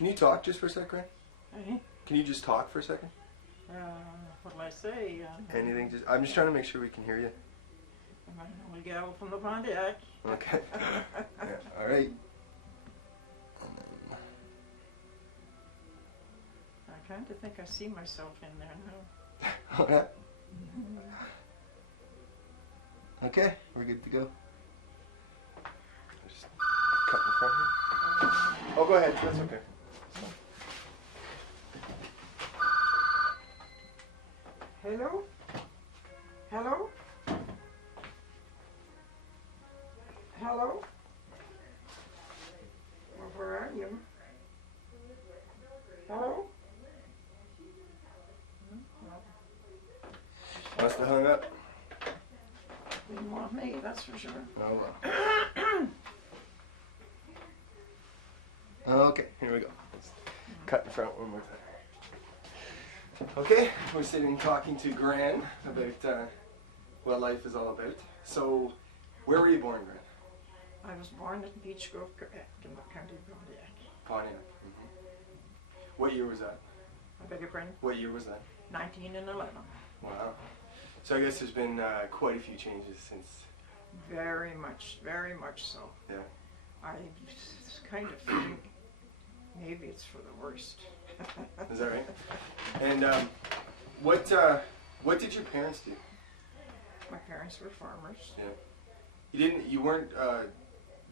Can you talk just for a second? Hey, Can you just talk for a second? what'll I say? Anything? I'm just trying to make sure we can hear you. I'm an only gal from the Pontiac. Okay. Yeah, all right. I kind of think I see myself in there now. Oh, yeah. Okay, we're good to go. Just cut in front here. Oh, go ahead. That's okay. Hello? Hello? Hello? Well, where are you? Hello? Must have hung up. Didn't want me, that's for sure. Oh, well. Okay, here we go. Let's cut in front one more time. Okay, we're sitting talking to Gran about what life is all about. So, where were you born, Gran? I was born in Beach Grove, Quebec, in the county of Pontiac. Pontiac. Mm-hmm. What year was that? I beg your pardon? What year was that? 1911. Wow. So I guess there's been quite a few changes since. Very much so. Yeah. I kind of think maybe it's for the worst. Is that right? And what did your parents do? My parents were farmers. Yeah. You weren't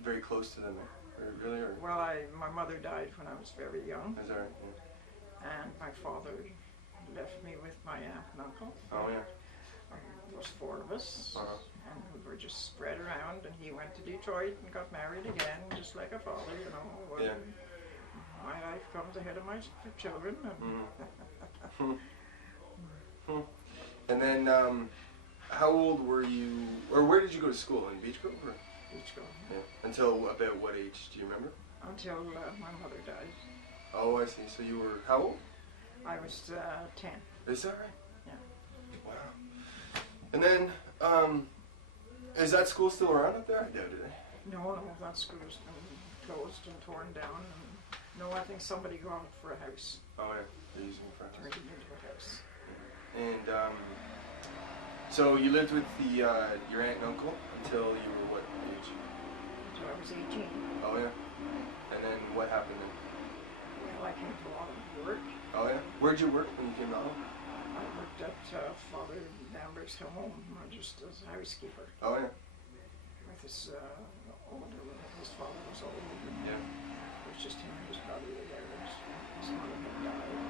very close to them, or really, or? Well, my mother died when I was very young. Is that right? Yeah. And my father left me with my aunt and uncle. Oh yeah. There was 4 of us, and we were just spread around. And he went to Detroit and got married again, just like a father, you know. Yeah. My life comes ahead of my children. And And then, how old were you, or where did you go to school? In Beach Grove? Or? Beach Grove. Yeah. Until about what age? Do you remember? Until my mother died. Oh, I see. So you were how old? I was 10. Is that right? Yeah. Wow. And then, is that school still around up there? I doubt it. No, that school's been closed and torn down. And no, I think somebody got it for a house. Oh yeah, they're using it for a Turned house. it into a house. And so you lived with your aunt and uncle until you were what age? So I was 18. Oh yeah. And then what happened then? Well, I came to Ottawa to work. Oh yeah. Where'd you work when you came to Ottawa? I worked at Father Damber's home, just as a housekeeper. Oh yeah. With his older, his father was old. Yeah. It was just him and his brother were there. His mother had died.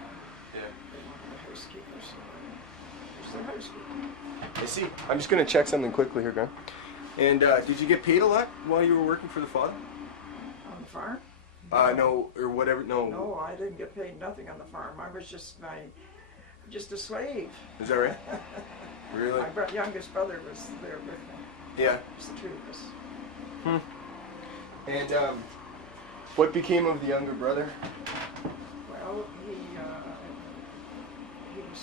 Yeah. They wanted a housekeeper, so I was their housekeeper. I see. I'm just gonna check something quickly here, Graham. And did you get paid a lot while you were working for the father? On the farm? No, or whatever. No. No, I didn't get paid nothing on the farm. I was just a slave. Is that right? Really? My youngest brother was there with me. Yeah. It was the 2 of us. And what became of the younger brother? Well, he was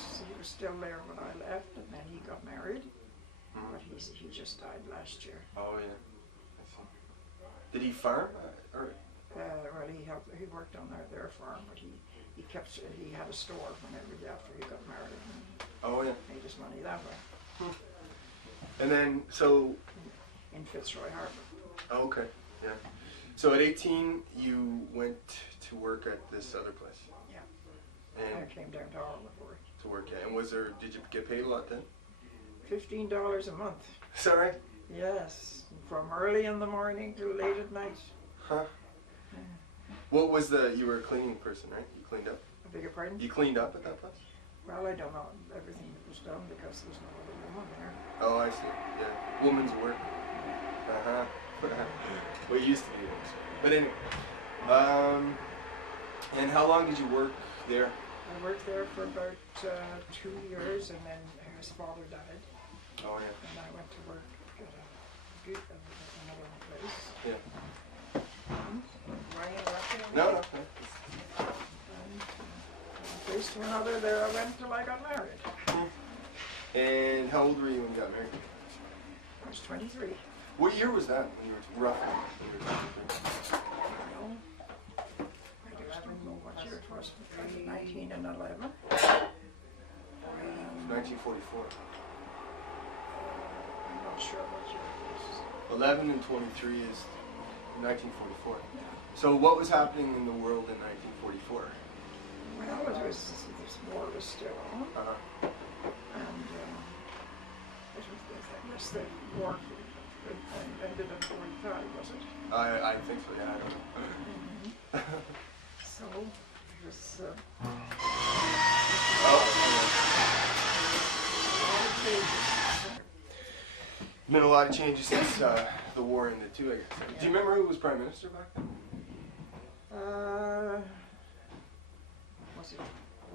still there when I left, and then he got married. But he just died last year. Oh yeah. I see. Did he farm? Or? Well, he worked on their farm, but he had a store whenever after he got married. And Oh yeah. made his money that way. And then so. In Fitzroy Harbor. Oh, okay. Yeah. So at 18, you went to work at this other place. Yeah. And I came down to Ottawa for it. to work at. And did you get paid a lot then? $15 a month. Is that right? Yes, from early in the morning to late at night. Huh. What was you were a cleaning person, right? You cleaned up? I beg your pardon? You cleaned up at that place? Well, I don't know everything that was done because there's no other woman there. Oh, I see. Yeah. Woman's work. Uh-huh. What used to be it. But anyway. And how long did you work there? I worked there for about 2 years, and then his father died. Oh, yeah. And I went to work at another place. Yeah. Why interrupting me? No. And from place to another, there I went till I got married. And how old were you when you got married? I was 23. What year was that when you were roughly? I don't know what 11. 1944. I'm not sure what year it is. 11 and 23 is 1944. So what was happening in the world in 1944? Well, this war was still on, Uh-huh. and I guess the war ended in 45, was it? I think so, yeah, I don't know. So, it was a Oh, lot of changes. been a lot of changes since the war ended too, I guess. Yeah. Do you remember who was prime minister back then?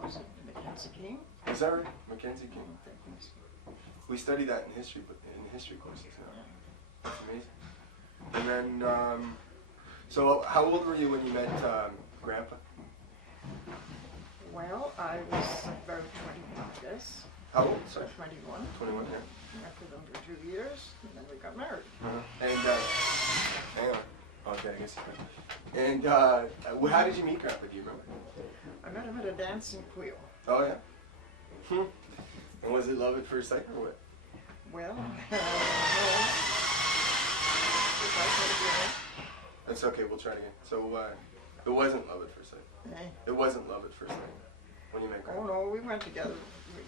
Was it Mackenzie King? Is that right? Mackenzie I King. don't think so. We studied that in history, but in history courses now. That's amazing. And then, so how old were you when you met Grandpa? Well, I was about 21, I guess. How old? So Sorry. 21. 21, yeah. Went with them for 2 years, and then we got married. And, hang on. Okay, I guess. And how did you meet Grandpa? Do you remember? I met him at a dancing wheel. Oh, yeah. And was it love at first sight or what? Well, no. If I That's okay, we'll try it again. So, it wasn't love at first sight. could have It wasn't love at first sight when you met Oh Grandpa. no, we went together.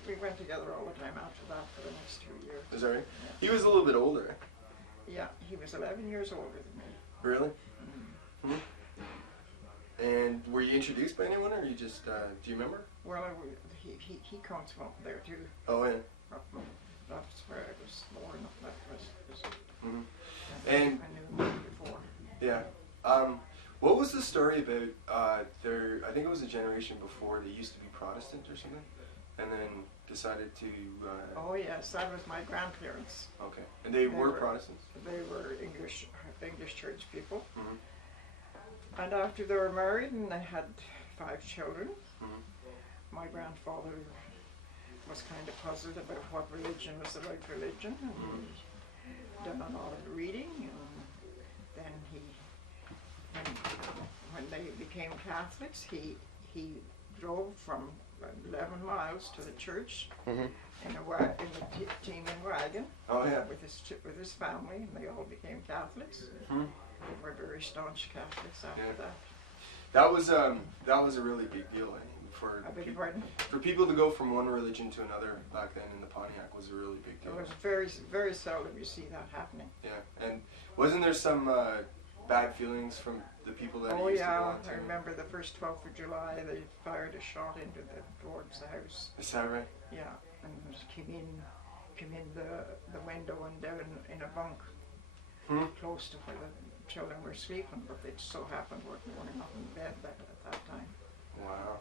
We went together all the time after that for the next 2 years. Is that right? Yeah. He was a little bit older, eh? Yeah, he was 11 years older than me. Really? And were you introduced by anyone, or you just, do you remember? Well, he comes from there too. Oh, yeah. That's where I was born. That was Mhm. I And, knew him before. yeah. What was the story about, I think it was a generation before, they used to be Protestant or something, and then decided to, Oh yes, that was my grandparents. okay. And they were Protestants? They were English church people. Mhm. And after they were married and they had 5 children, Mhm. my grandfather was kind of puzzled about what religion was the right religion, and he done a lot of reading, and then when they became Catholics, he drove from 11 miles to the church Mhm. in a team and wagon Oh, yeah. with his family, and they all became Catholics. Mhm. They were very staunch Catholics after Yeah. that. That was a really big deal, for I beg your people, pardon? for people to go from one religion to another back then in the Pontiac was a really big It deal. was very, very seldom you see that happening. Yeah, and wasn't there some bad feelings from the people that Oh used to go yeah, on I remember the first 12th of July, they fired a shot into towards the house. Is that right? Yeah, and came in the window and down in a bunk close to where the children were sleeping, but it so happened we're up in bed at that time. Wow.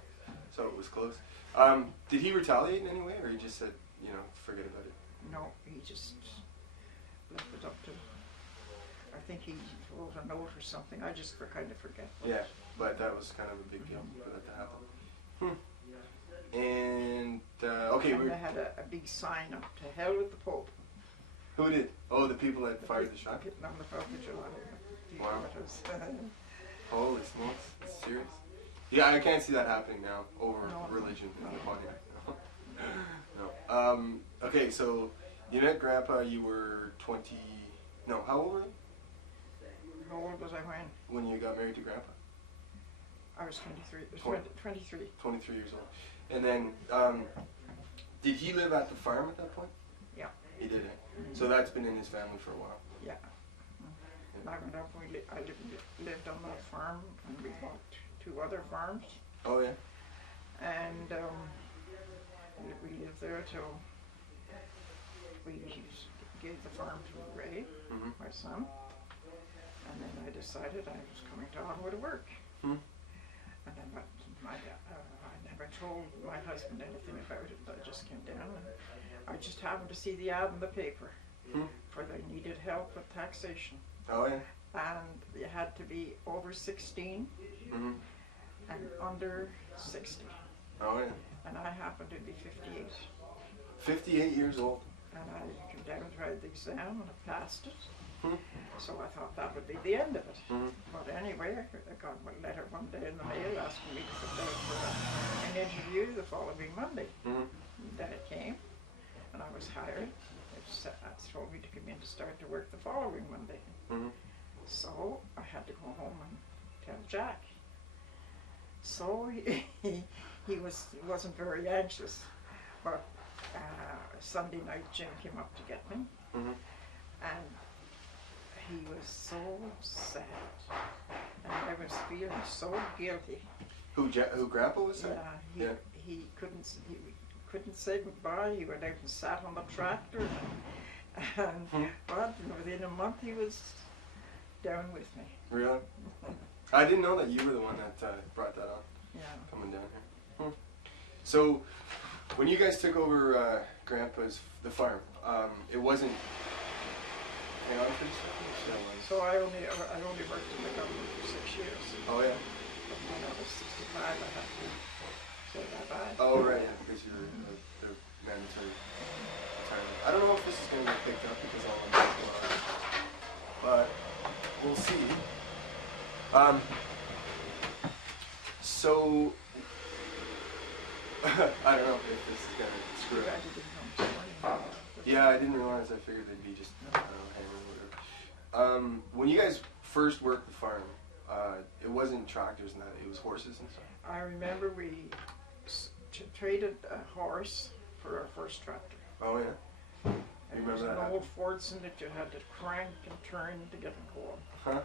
So it was close. Did he retaliate in any way, or he just said, forget about it? No, he just left it up to. I think he wrote a note or something. I just kind of forget. Yeah, but that was kind of a big deal for that to happen. And okay, And they had a big sign up, "To hell with the Pope." who did? Oh, the people that fired the shot. On the 12th of July. Wow. It was, Holy smokes, that's serious. Yeah, I can't see that happening now over No. religion in the Pontiac. No. Okay, so you met Grandpa. You were 20. No, how old were you How old was I when? when you got married to Grandpa? I was 23. 23. 23 years old. And then, did he live at the farm at that point? Yeah. He did, eh? So that's been in his family for a while. Yeah. And I went up. I lived on that farm, and we bought 2 other farms, Oh yeah. and we lived there till we gave the farm to Ray, Mhm. my son, and then I decided I was coming to Ottawa to work. Hmm. And then I never told my husband anything about it. I just came down, and I just happened to see the ad in the paper for they needed help with taxation, Oh yeah. and you had to be over 16 Mhm. and under 60, Oh yeah. and I happened to be 58. 58 years old. And I came down and tried the exam, and I passed it. Hmm. So I thought that would be the end of it. Mhm. But anyway, I got a letter one day in the mail asking me to put down for an Interview the following Monday. Mm-hmm. Then it came, and I was hired. It told me to come in to start to work the following Monday. Mm-hmm. So I had to go home and tell Jack. So he wasn't very anxious, but Sunday night Jim came up to get me, Mm-hmm. and he was so sad, and I was feeling so guilty. Who Grandpa was that? Yeah, he couldn't say goodbye. He went out and sat on the tractor, and but within a month he was down with me. Really? I didn't know that you were the one that brought that on. Yeah. Coming down here. So, when you guys took over the farm, it wasn't. Hang on for a second. So I only worked in the government for 6 years. Oh yeah. But when I was 65, I had to say bye-bye. Oh right, yeah, because you were the mandatory retirement. I don't know if this is going to get picked up because all of this going on, but we'll see. So I don't know if this is going to screw You up. guys didn't come this morning. Yeah, I didn't realize. I figured they'd be just hanging or whatever. When you guys first worked the farm, it wasn't tractors and that; it was horses and stuff. I remember we traded a horse for our first tractor. Oh yeah. It You was remember an that? old Fordson that you had to crank and turn to get it going. Huh?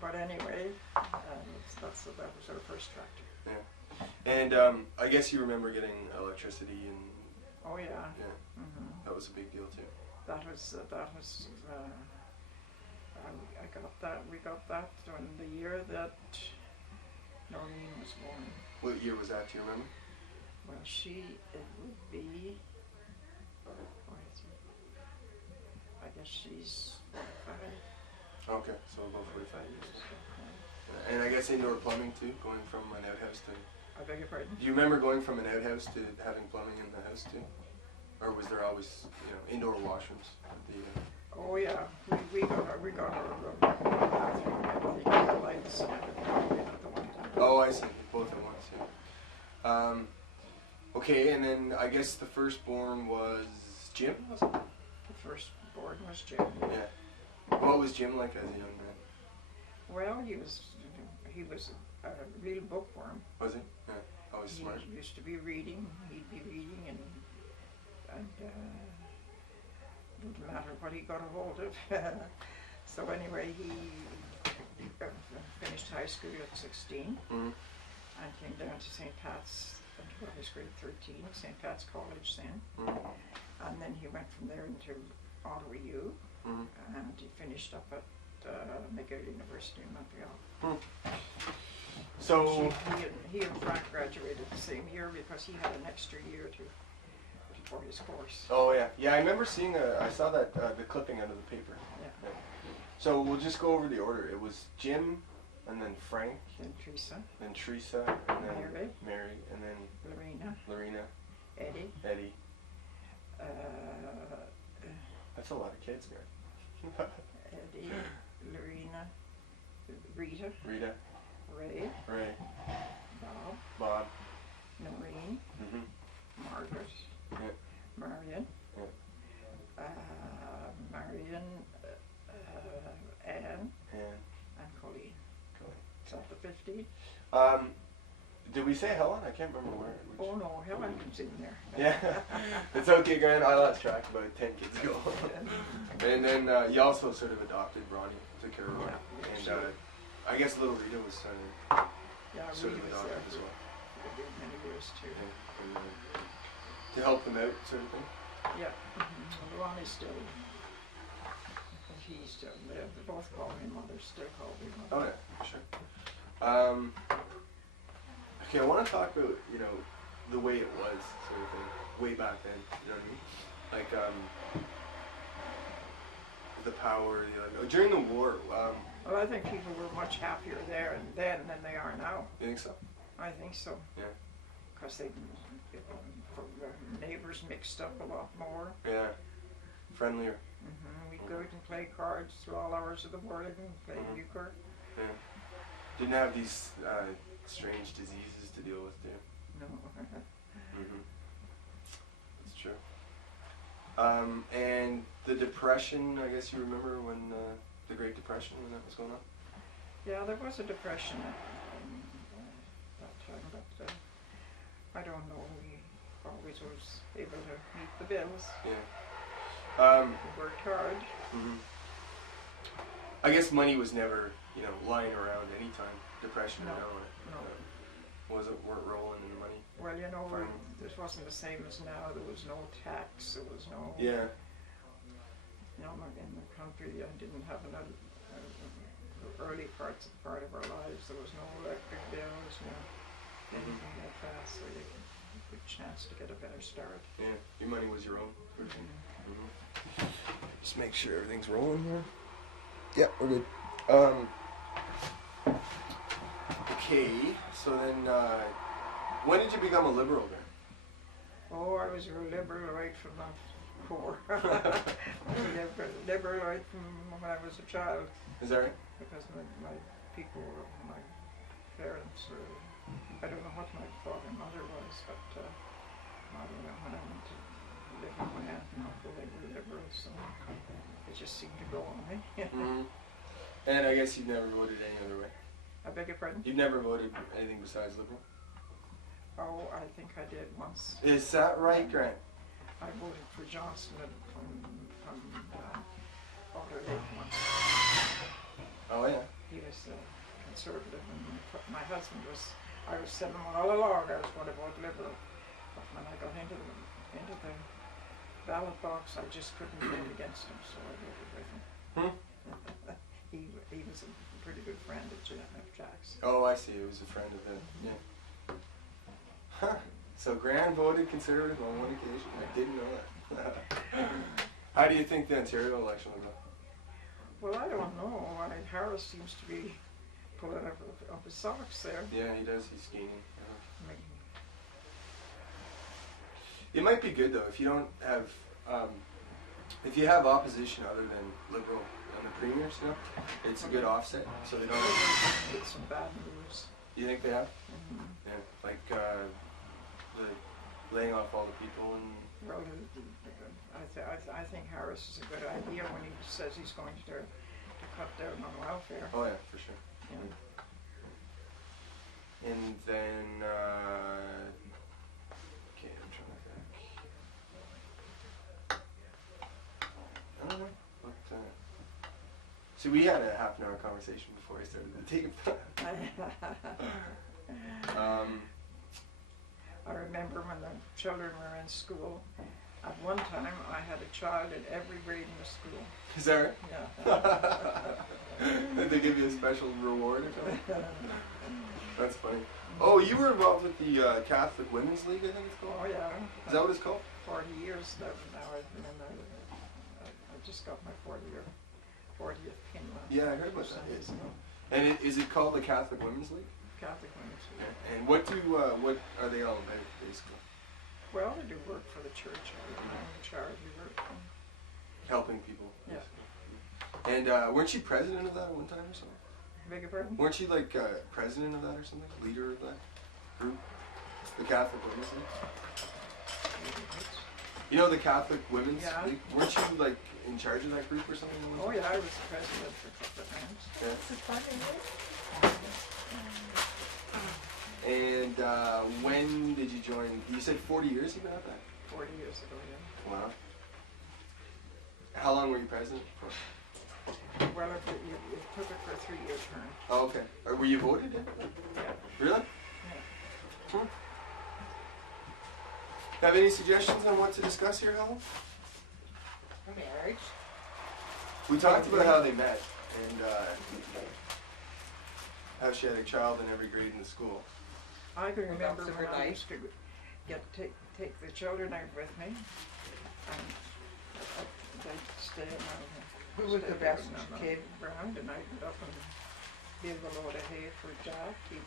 But anyway, that was our first tractor. Yeah. And I guess you remember getting electricity and Oh yeah. yeah, Hmm. that was a big deal too. I got that. We got that on the year that Noreen was born. What year was that? Do you remember? Well, it would be. I guess she's 45. Okay, so about 45 years. And I guess indoor plumbing too, going from an outhouse to. I beg your pardon? Do you remember going from an outhouse to having plumbing in the house too? Or was there always, indoor washrooms at the? Oh yeah, we got our bathroom, everything, the lights and everything at the one time. Oh, I see. Both at once. Yeah. Okay, and then I guess the firstborn was Jim, was it? The first born was Jim. Yeah. What was Jim like as a young man? Well, he was a real bookworm. Was he? Yeah. Always He smart. used to be reading. He'd be reading and didn't matter what he got a hold of. So anyway, he finished high school at 16 Mm-hmm. and came down to St. Pat's until his grade 13, St. Pat's College then. Mm-hmm. And then he went from there into Ottawa U, Mm-hmm. and he finished up at McGill University in Montreal. So. He and Frank graduated the same year because he had an extra year for his course. Oh yeah, yeah. I remember seeing I saw that the clipping out of the paper. Yeah. So we'll just go over the order. It was Jim, and then Frank, Then Teresa, then Teresa, and then Mary. and then Lorena, Eddie. That's a lot of kids, man. Eddie, Lorena, Rita, Ray, Bob, Noreen, Margaret, yeah, Marion, yeah, Marion, Anne, and Colleen. Cool. Is that the 15? Did we say Helen? I can't remember where. Oh no, Helen comes in there. Yeah, it's okay, Gran. I lost track about 10 kids ago. And then you also sort of adopted Ronnie, took care of Ronnie. Yeah, And I guess little Rita was sort Yeah, of Rita was adopted there as well. for many years too. Yeah, and, to help them out, sort of thing. Yeah, and Ronnie's still, he's still there. They both call me mother, still call me Oh mother. yeah, sure. Okay, I want to talk about the way it was, sort of thing, way back then. You know what I mean? Like the power, during the war. Well, I think people were much happier there and then than they are now. You think so? I think so. Yeah. Because the neighbors mixed up a lot more. Yeah. Friendlier. We'd go out and play cards through all hours of the morning and play euchre. Yeah. Didn't have these strange diseases to deal with, do you? No. Mm-hmm. That's true. And the Depression, I guess you remember when the Great Depression, when that was going on? Yeah, there was a depression at that time, but I don't know. We always was able to meet the bills. Yeah. We worked hard. Mm-hmm. I guess money was never, lying around anytime, depression or no. Weren't rolling in money. Well, Farming. this wasn't the same as now. There was no tax. There was no. Yeah. In the country, I didn't have the early part of our lives. There was no electric bills, anything that fast, so you had a good chance to get a better start. Yeah, your money was your own. Mm-hmm. Just make sure everything's rolling here. Yep, we're good. Okay, so then, when did you become a Liberal then? Oh, I was a Liberal right from the core. Liberal right from when I was a child. Is that right? Because my people, my parents, I don't know what my father and mother was, but when I went to live with my aunt and uncle, they were Liberals, so it just seemed to grow on me. Mm-hmm. And I guess you've never voted any other way? I beg your pardon? You've never voted anything besides Liberal? Oh, I think I did once. Is that right, Grant? I voted for Johnson from Alder Lake once. Oh, yeah. He was conservative, and my husband was. I was telling him all along I was going to vote Liberal, but when I got into the ballot box, I just couldn't vote against him, so I voted with him. He was a pretty good friend of Jack's. Oh, I see. He was a friend of the. Yeah. Huh. So Gran voted Conservative on one occasion. I didn't know that. How do you think the Ontario election will go? Well, I don't know. Harris seems to be pulling up his socks there. Yeah, he does. He's scheming. Yeah. Maybe. It might be good though if you don't have, if you have opposition other than Liberal on the premiers. It's a good offset, so they don't. Get some bad news. You think they have? Mm-hmm. Yeah, like the laying off all the people and. Well, I think Harris is a good idea when he says he's going to cut down on welfare. Oh yeah, for sure. Yeah. And then, okay, I'm trying to think. I don't know, but, see, we had a half an hour conversation before I started the tape. I remember when the children were in school, at one time I had a child in every grade in the school. Is that Yeah. right? Did they give you a special reward or something? That's funny. Oh, you were involved with the Catholic Women's League, I think it's called? Oh yeah. Is that what it's called? 40 years now I've been in I just got my 40th pin. Yeah, I heard about that. Yes. And is it called the Catholic Women's League? Catholic Women's League. Yeah. And what are they all about, basically? Well, they do work for the church, charity work. Helping people. Yeah. And weren't you president of that at one time or something? Beg your pardon? Weren't you like president of that or something? Leader of that group? The Catholic Women's League? You know the Catholic Women's League? Weren't you like in charge of that group or something? Oh yeah, I was the president for a couple of times. Yeah. And when did you join? You said 40 years you've been at that? 40 years ago, yeah. Wow. How long were you president for? Well, it took it for a 3-year term. Oh, okay. Or were you voted in? Yeah. Really? Yeah. Have any suggestions on what to discuss here, Helen? Marriage. We talked about how they met and how she had a child in every grade in the school. I can remember Most of when her I life. used to take the children out with me, and they'd stay in my Who was the best kid? ground, and I'd get up and build a load of hay for Jack. He'd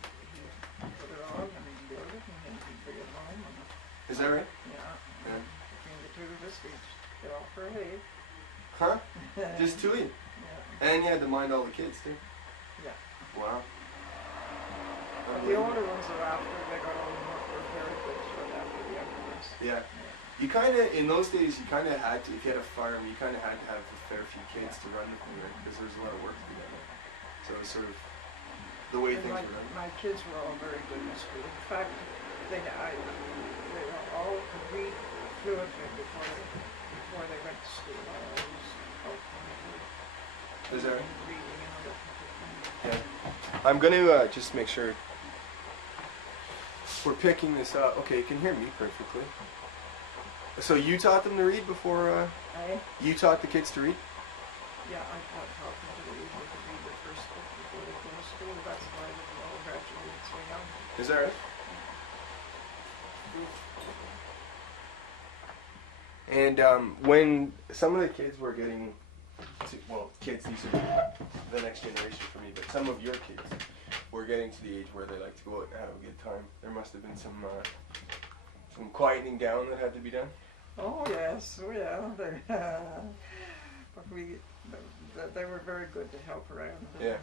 put it on and he'd build it, and then he'd bring it home. And, Is that right? yeah. Yeah. Between the two of us, we'd get off for hay. Huh? Just two of you? Yeah. And you had to mind all the kids, too? Yeah. Wow. The older ones are after they got old enough were very good right after the younger ones. Yeah. You kind of, in those days, you kind of had to, if you had a farm, you kind of had to have a fair few kids to run the thing, right? Because there was a lot of work to be done. So it was sort of the way And things were run. my kids were all very good in school. In fact, they all could read fluently before they went to school. I always helped them with Is that right? reading and arithmetic. Yeah. I'm going to just make sure we're picking this up. Okay, you can hear me perfectly. So you taught them to read before, you taught the kids to read? Yeah, I taught them to read. They could read their first book before they go to school. That's why they were all graduated so young. Is that right? And when some of the kids were getting to, well, kids, these are the next generation for me, but some of your kids were getting to the age where they like to go out and have a good time. There must have been some quietening down that had to be done. Oh yes, oh yeah. But they were very good to help around. Yeah.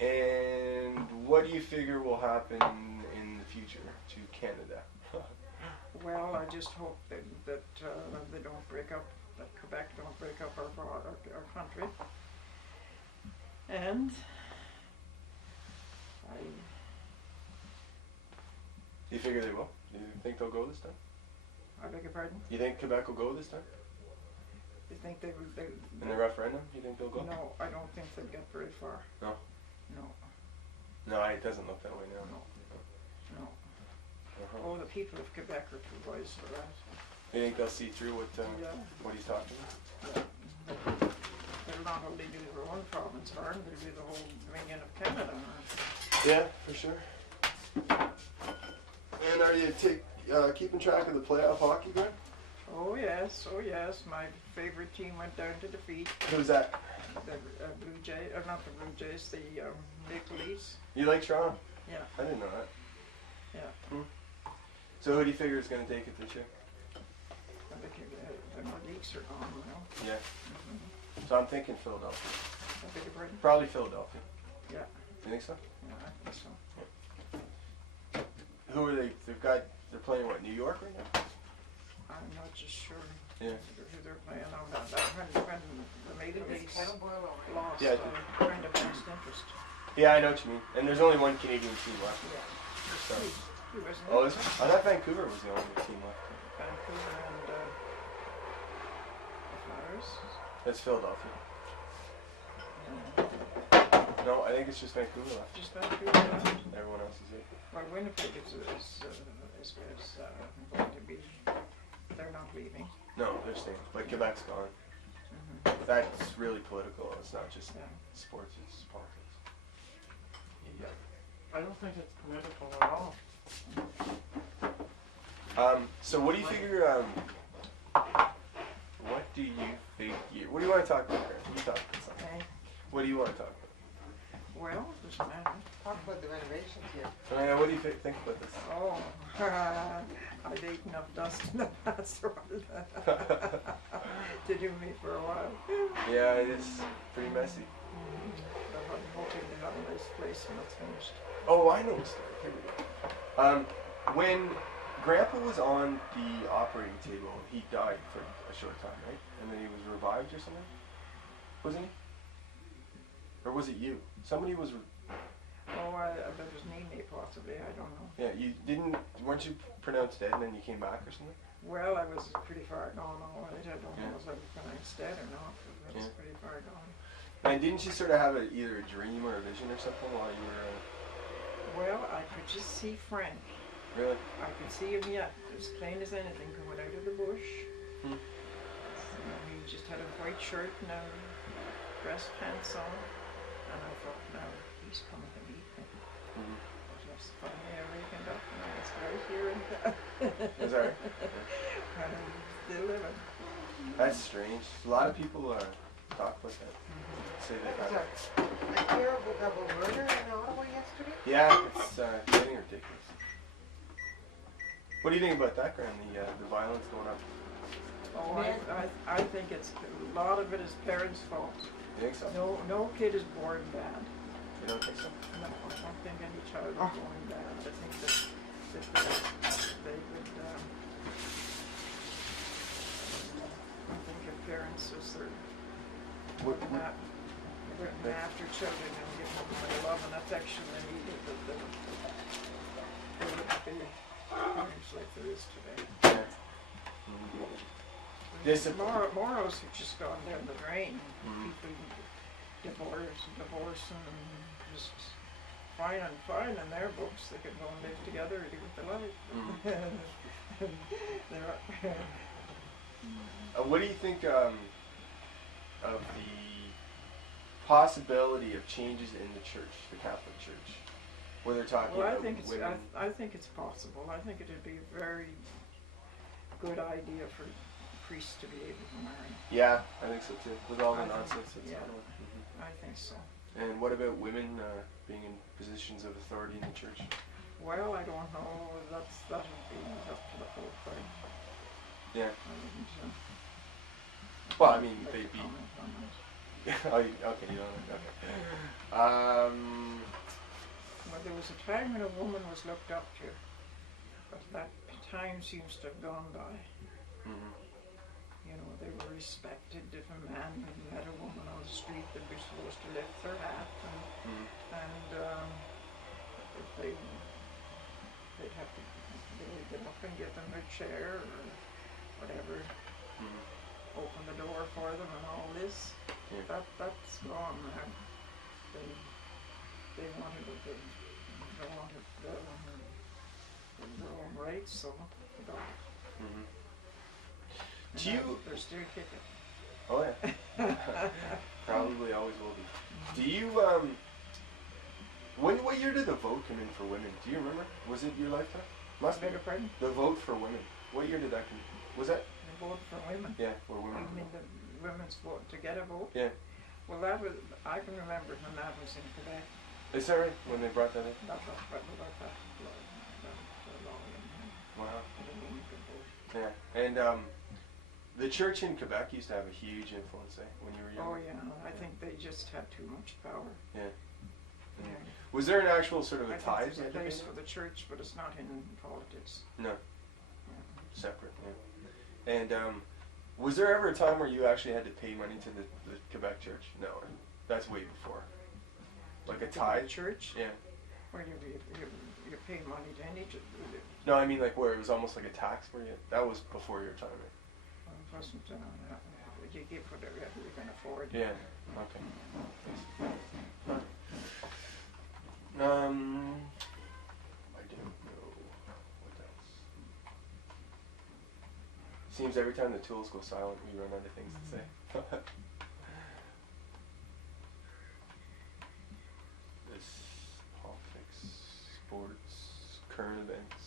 And what do you figure will happen in the future to Canada? Well, I just hope that they don't break up, that Quebec don't break up our country. And Do you figure they will? Do you think they'll go this time? I beg your pardon? You think Quebec will go this time? You think they In the referendum, you think they'll go? No, I don't think they'll get very far. No? No, No, it doesn't look that way now. no. Uh-huh. Oh, the people of Quebec are too wise for that. You think they'll see through Yeah. what he's talking about? Yeah. They'll not only do their own province harm, they'll do the whole Dominion of Canada harm. Yeah, for sure. And are you keeping track of the playoff hockey, Greg? Oh yes, my favorite team went down to defeat Who's that? the Blue Jays, not the Blue Jays, the Maple Leafs. You like Toronto? Yeah, I didn't know that. yeah. So who do you figure is going to take it this year? I think the Leafs are gone now. Yeah. So I'm thinking Philadelphia. I beg your pardon? Probably Philadelphia. Yeah, You think so? yeah, I think so. Who are they? They're playing what, New York right now? I'm not just sure Yeah. who they're playing on that. When the Maple Leafs lost, Yeah, I kind of lost interest. Yeah, I know what you mean. And there's only one Canadian team left. Yeah. So. Who wasn't Oh, it? is it? I thought Vancouver was the only team left. Vancouver and the Flyers. That's Philadelphia. No, I think it's just Vancouver left. Just Vancouver left. Everyone else is it. Well, Winnipeg is going to be, they're not leaving. No, they're staying. But Quebec's gone. That's really political. It's not just Yeah. sports, it's politics. Yeah. I don't think it's political at all. So what do you figure, what do you want to talk about here? You talk about something. Okay. What do you want to talk about? Well, doesn't matter. Talk about the renovations here. What do you think about this? Oh, I've eaten up dust in the past to do me for a while. Yeah, it is pretty messy. But I'm hoping to have a nice place when it's finished. Oh, I know the story. Here we go. When Grandpa was on the operating table, he died for a short time, right? And then he was revived or something? Wasn't he? Or was it you? Somebody was... Oh, that was Nene possibly, I don't know. Yeah, weren't you pronounced dead and then you came back or something? Well, I was pretty far gone all right. I don't know if I was pronounced dead or not, but I was pretty far gone. And didn't you sort of have either a dream or a vision or something while you were... Well, I could just see Frank. Really? I could see him yet, as plain as anything, coming out of the bush. He just had a white shirt and a dress pants on. And I thought, now, he's coming to meet me. Just finally I wakened up and I was right here in town. Is that right? And I'm still living. That's strange. A lot of people talk about that. Say that. What was a terrible double murder in Ottawa yesterday? Yeah, it's getting ridiculous. What do you think about that, Graham? The violence going on? Oh, I think a lot of it is parents' fault. You think so? No kid is born bad. You don't think so? No, I don't think any child is born bad. I think that they would. I think if parents is their What, looking after children and giving them the love and affection they needed, that there wouldn't be parents like there is today. yeah. Morals have just gone down the drain. People divorcing and just fine in their books. They can go and live together and do what they like. What do you think of the possibility of changes in the church, the Catholic Church, where they're talking well, about women? I think it's possible. I think it'd be a very good idea for priests to be able to marry. Yeah, I think so too. With all the nonsense that's yeah, going on. I think so. And what about women being in positions of authority in the church? Well, I don't know. That'd be up to the Pope, right? Yeah. I wouldn't. Well, I mean, like they'd to be. comment on that. Oh, okay, you don't. Okay. Well, there was a time when a woman was looked up to, but that time seems to have gone by. You know, they were respected. If a man met a woman on the street, they'd be supposed to lift their hat, and if they'd have to get up and get them a chair or whatever, open the door for them, and all this. Yeah. That's gone now. They wanted their own rights, so they got it. Do you? They're still kicking. Oh yeah. Probably always will be. Do you? What year did the vote come in for women? Do you remember? Was it your lifetime? Must be. Beg your pardon? The vote for women. What year did that come? Was that? The vote for women. Yeah, for women. You mean the women's vote to get a vote? Yeah. Well, that was. I can remember when that was in Quebec. Is that right? When they brought that in? That law in here. Wow. The women could vote. Yeah. And the church in Quebec used to have a huge influence, when you were young. Oh yeah, I think they just had too much power. Yeah. Yeah. Was there an actual sort of a I think tithe? there's a place for the church, but it's not in politics. No. Yeah. Separate. Yeah. And was there ever a time where you actually had to pay money to the Quebec church? No. That's way before. Like a tithe? Church? Yeah. Where you pay money to any church. No, I mean like where it was almost like a tax for you. That was before your time. Right? It wasn't, you give whatever you can afford. Yeah. Okay. Huh. I don't know what else. Seems every time the tools go silent, we run out of things to say. This politics, sports, current events,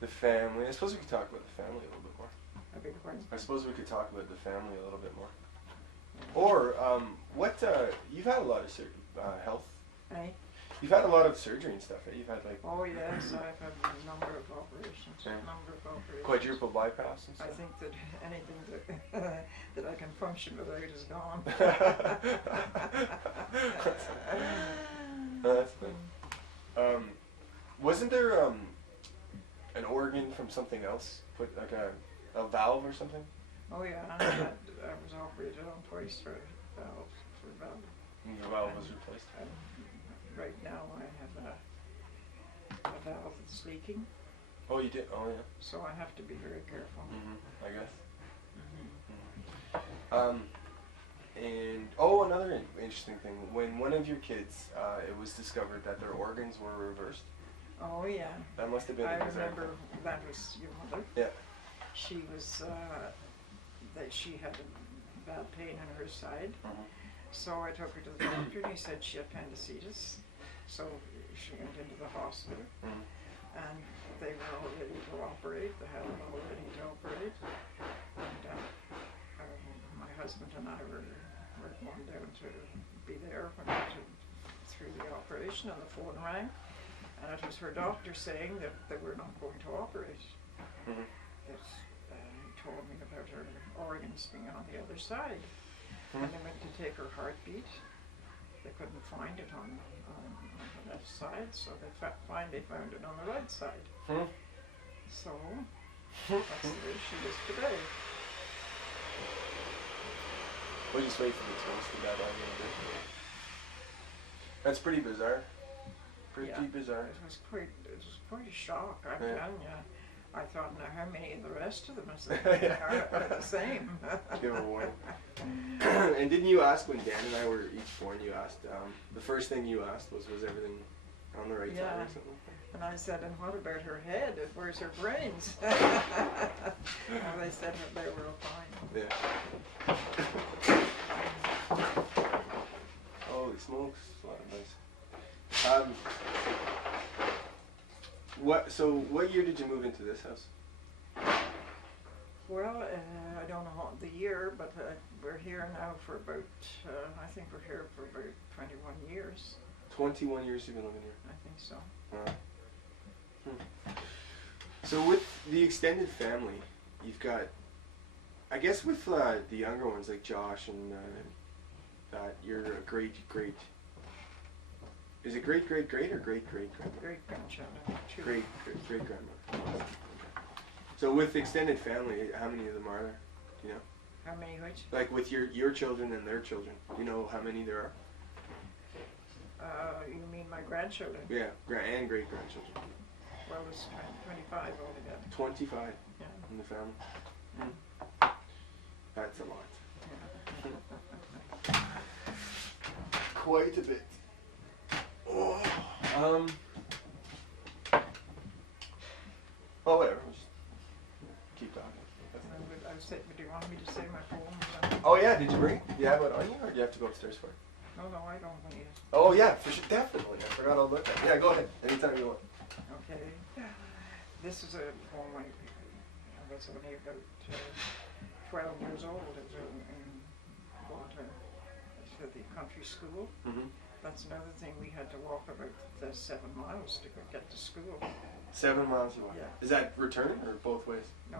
the family. I suppose we could talk about the family a little bit more. I beg your pardon? I suppose we could talk about the family a little bit more. Or you've had a lot of health. Hey? You've had a lot of surgery and stuff. Right? You've had like Oh yes, I've had a number of operations. Yeah. Quadruple quadruple bypass and stuff. I think that anything that that I can function without is gone. That's nice. Wasn't there an organ from something else? Put like a valve or something? Oh yeah, I was operated on twice for valve. And the valve was replaced. And right now I have a valve that's leaking, Oh, you did? Oh, yeah. so I have to be very careful. I guess. Mm-hmm. And another interesting thing. When one of your kids, it was discovered that their organs were reversed. Oh yeah. That must have been I a bizarre remember thing. that was your mother. Yeah. She was she had a bad pain in her side. So I took her to the doctor and he said she had appendicitis. So she went into the hospital and they were all ready to operate. They had it all ready to operate. And my husband and I were going down to be there through the operation, and the phone rang. And it was her doctor saying that they were not going to operate. That he told me about her organs being on the other side. When they went to take her heartbeat, they couldn't find it on the left side, so they finally found it on the right side. So that's the way she is today. We'll just wait for the twins to get on here. That's pretty bizarre. Pretty bizarre. It was quite a shock, I'm telling you. I thought, now how many of the rest of them are the same? Give a warning. And didn't you ask when Dan and I were each born, you asked, the first thing you asked was everything on the right side or something? And I said, and what about her head? Where's her brains? And they said they were all fine. Yeah. Holy smokes, a lot of nice. What year did you move into this house? Well, I don't know the year, but we're here now for about, I think we're here for about 21 years. 21 years you've been living here? I think so. So with the extended family, you've got, I guess with the younger ones like Josh and that, you're a great, is it great or great grandma? Great grandchildren. Great grandma. So with extended family, how many of them are there? Do you know? How many which? Like with your children and their children, do you know how many there are? You mean my grandchildren? Yeah, and great grandchildren. Well, it's 25 altogether. 25 in the family. That's a lot. Quite a bit. Whatever. We'll just keep talking. I said, do you want me to say my poem? Oh yeah, did you bring it? Do you have it on you, or do you have to go upstairs for it? No, I don't need it. Oh yeah, for sure, definitely. I forgot all about that. Yeah, go ahead. Anytime you want. Okay. This is a poem I was only about 12 years old. It was going to the country school. That's another thing. We had to walk about 7 miles to get to school. 7 miles you walk? Yeah. Is that return or both ways? No.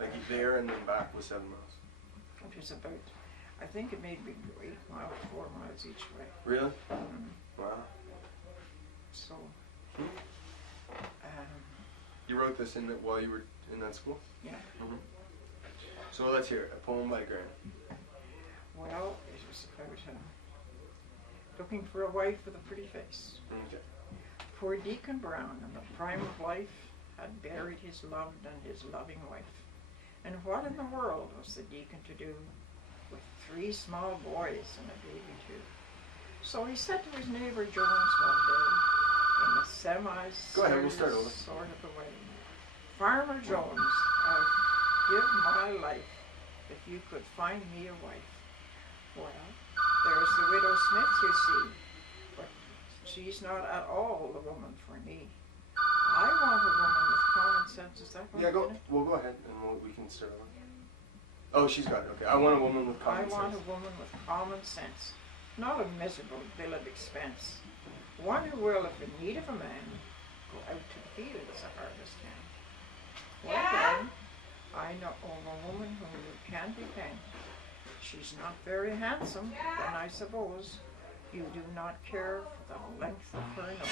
Like there and then back was 7 miles? It was about, I think it made me 8 miles, 4 miles each way. Really? Wow. So, you wrote this while you were in that school? yeah. So let's hear it. A poem by Gran. Well, it was about looking for a wife with a pretty face. Okay. Poor Deacon Brown, in the prime of life, had buried his loved and his loving wife. And what in the world was the deacon to do with 3 small boys and a baby too? So he said to his neighbor Jones one day, in a we'll start over. sort of a way, Farmer Jones, I'd give my life if you could find me a wife. Well, there's the widow Smith, you see, but she's not at all the woman for me. I want a woman with common sense. Is that what? Yeah, we'll go ahead and we can start over. Oh, she's got it. Okay. I want a woman with common sense. I want a woman with common sense, not a miserable bill of expense. One who will, if in need of a man, go out to the field as a harvest hand. Well then, I know of a woman whom you can depend. She's not very handsome, then I suppose you do not care for the length of her nose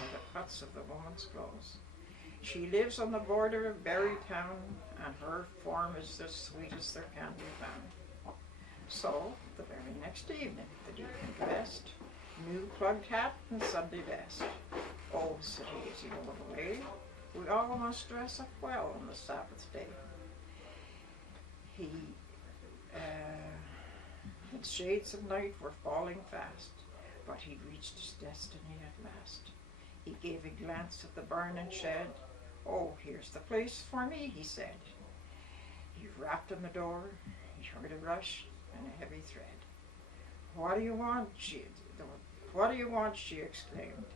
or the cuts of the woman's clothes. She lives on the border of Berrytown, and her form is the sweetest there can be found. So, the very next evening, the deacon dressed, new plugged hat and Sunday best. Oh, said he as he rode away, we all must dress up well on the Sabbath day. The shades of night were falling fast, but he'd reached his destiny at last. He gave a glance at the burning shed. Oh, here's the place for me, he said. He rapped on the door. He heard a rush and a heavy tread. What do you want? She exclaimed.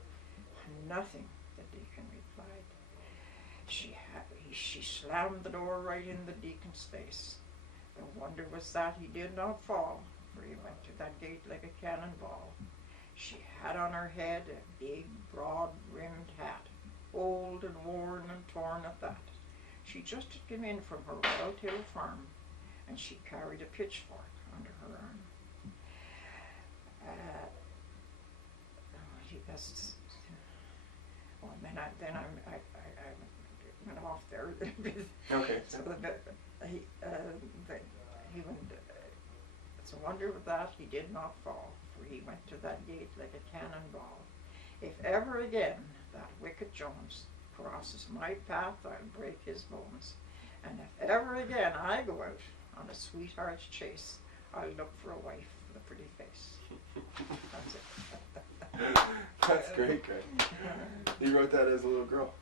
Nothing, the deacon replied. She slammed the door right in the deacon's face. The wonder was that he did not fall, for he went to that gate like a cannonball. She had on her head a big, broad-brimmed hat, old and worn and torn at that. She just had come in from her Welltail farm, and she carried a pitchfork under her arm. That's. Oh, and then I went off there a little bit. Okay. So he went. It's a wonder with that he did not fall, for he went to that gate like a cannonball. If ever again that wicked Jones crosses my path, I'll break his bones. And if ever again I go out on a sweetheart's chase, I'll look for a wife with a pretty face. That's it. That's great, Greg. You wrote that as a little girl.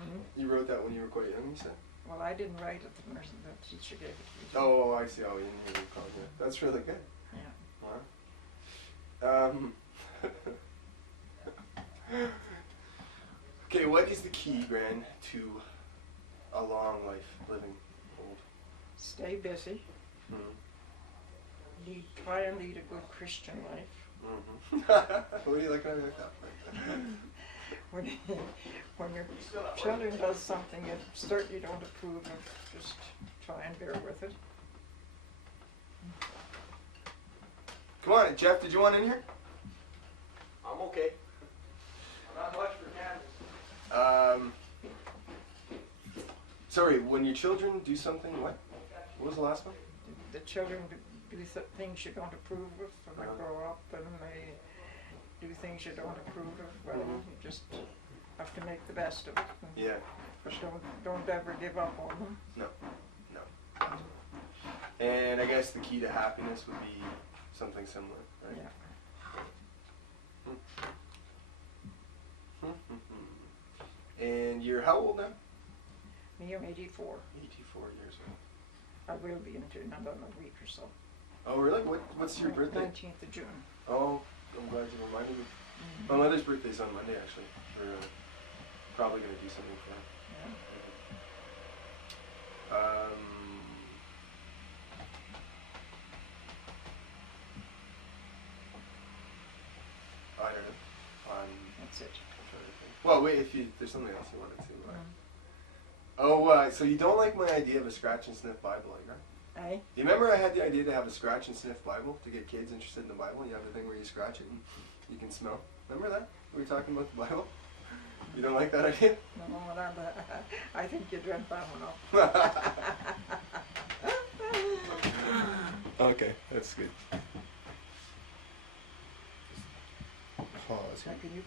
Mm-hmm. You wrote that when you were quite young, you said? Well, I didn't write it. The teacher gave it to me. Oh, I see. Oh, you didn't even call it. That's really good. Yeah. Wow. Okay, what is the key, Gran, to a long life living old? Stay busy. Mm-hmm. Try and lead a good Christian life. Mm-hmm. What do you like when I like that? When your children does something you certainly don't approve of, just try and bear with it. Come on, Jeff, did you want in here? I'm okay. I'm not much for canvas. Sorry, when your children do something, what? What was the last one? The children do things you don't approve of, and they grow up and they do things you don't approve of. Well, you just have to make the best of it. Yeah. But don't ever give up on them. No. And I guess the key to happiness would be something similar, right? Yeah. And you're how old now? Me, I'm 84. 84 years old. I will be in another week or so. Oh, really? What's your birthday? 19th of June. Oh, I'm glad you reminded me. Mm-hmm. My mother's birthday's on Monday, actually. We're probably going to do something for her. Yeah. I don't know. That's it. I'm trying to think. Well, wait, there's something else you wanted to. So you don't like my idea of a scratch and sniff Bible, right? Aye. Do you remember I had the idea to have a scratch and sniff Bible to get kids interested in the Bible? You have the thing where you scratch it and you can smell. Remember that? We were talking about the Bible. You don't like that idea? No, I think you dreamt that one up. Okay, that's good. Pause. Now, can you